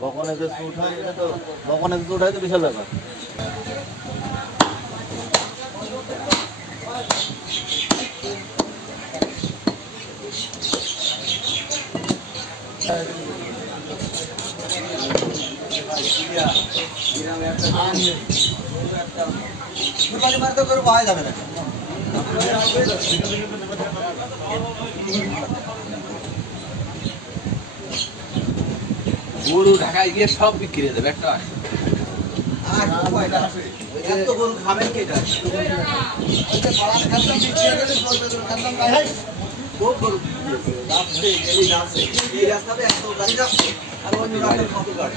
বকনে যে সুট হয় এটা তো বকনে যে সুট হয় তো বিশাল ব্যাপার। গরু ঢাকায় গিয়ে সব বিক্রি হয়ে যাবে একটা গরু খাবেন কে এই রাস্তাতে এত গাড়ি যাচ্ছে আর অন্য রাস্তায় কত গাড়ি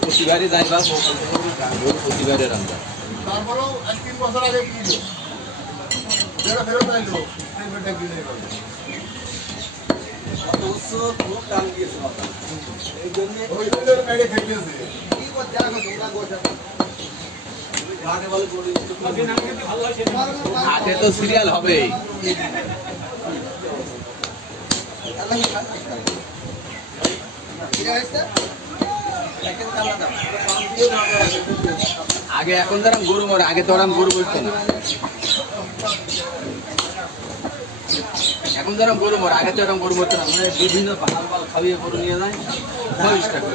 প্রতিবারে যাইবা প্রতিবারে রান্না তারপরেও 3 বছর আগে কিনল যেটা ফেরত আইলো খুব দাম দিয়েছে এই জন্য ওই মেরে খেয়েছে কি করতে আগে তোমরা গোটা ঘাটে বলে গরু আগে তো সিরিয়াল হবেই আগে এখন যারা গরু মরে আগে তো ওরা গরু বলতো না এখন যারা গরু মরে আগে তো এরকম গরু মরতো না মানে বিভিন্ন পাল পাল খাইয়ে গরু নিয়ে যায় 40 টাকা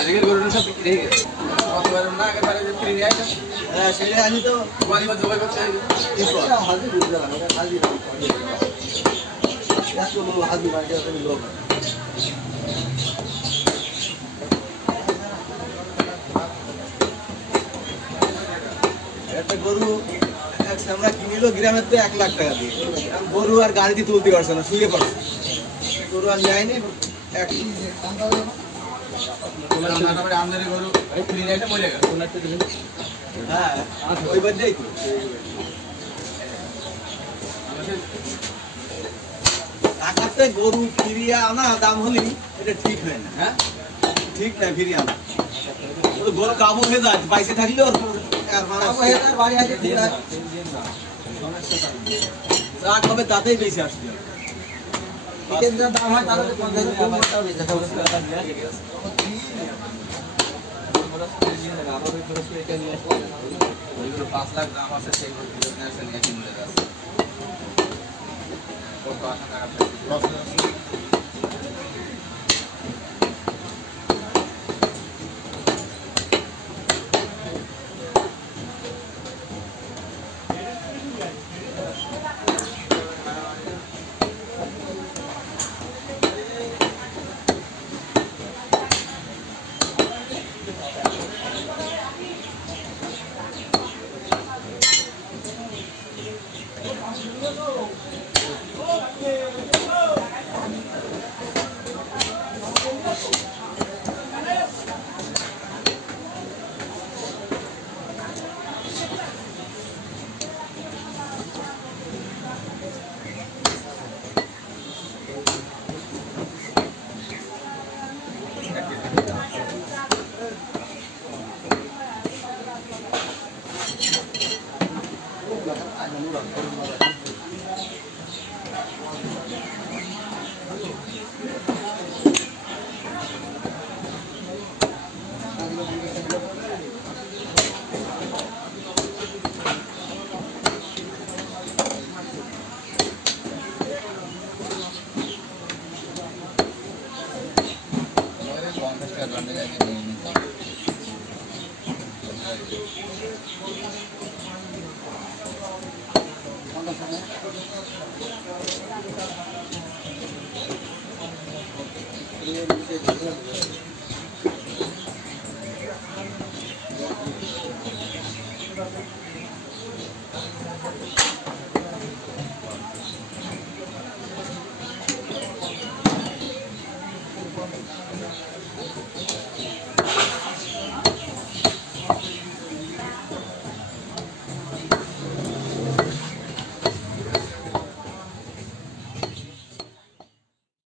আজকের গরুটা সব বিক্রি হয়ে গেছে কতবার না একেবারে যে ফ্রি নিয়ে আসে হ্যাঁ সেটা আমি তো বাড়িতে জবাই করতে হয় হাজির বুঝলাম হাজির হাজির বাড়িতে লোক একটা গরু আমরা কিনিল গ্রামের তো 1 লাখ টাকা দিয়ে গরু আর গাড়িতে তুলতে পারছে না শুয়ে পড়ছে গরু আর যায়নি আমদানি গরু ফ্রি নিয়ে মরে গেল হ্যাঁ ওইবার দেই টাকাতে গরু ফিরিয়ে আনা দাম হলি এটা ঠিক হয় না হ্যাঁ ঠিক না ফিরিয়ে আনা গরু কাবু হয়ে যায় বাইসে থাকলে ওর বাড়ি আছে যা হবে তাতেই বেশি আসবে দাম হয় তাহলে 5 লাখ দাম আছে সেই গরু নিয়ে কিনতে যাচ্ছে কত আশা টাকা Thank you.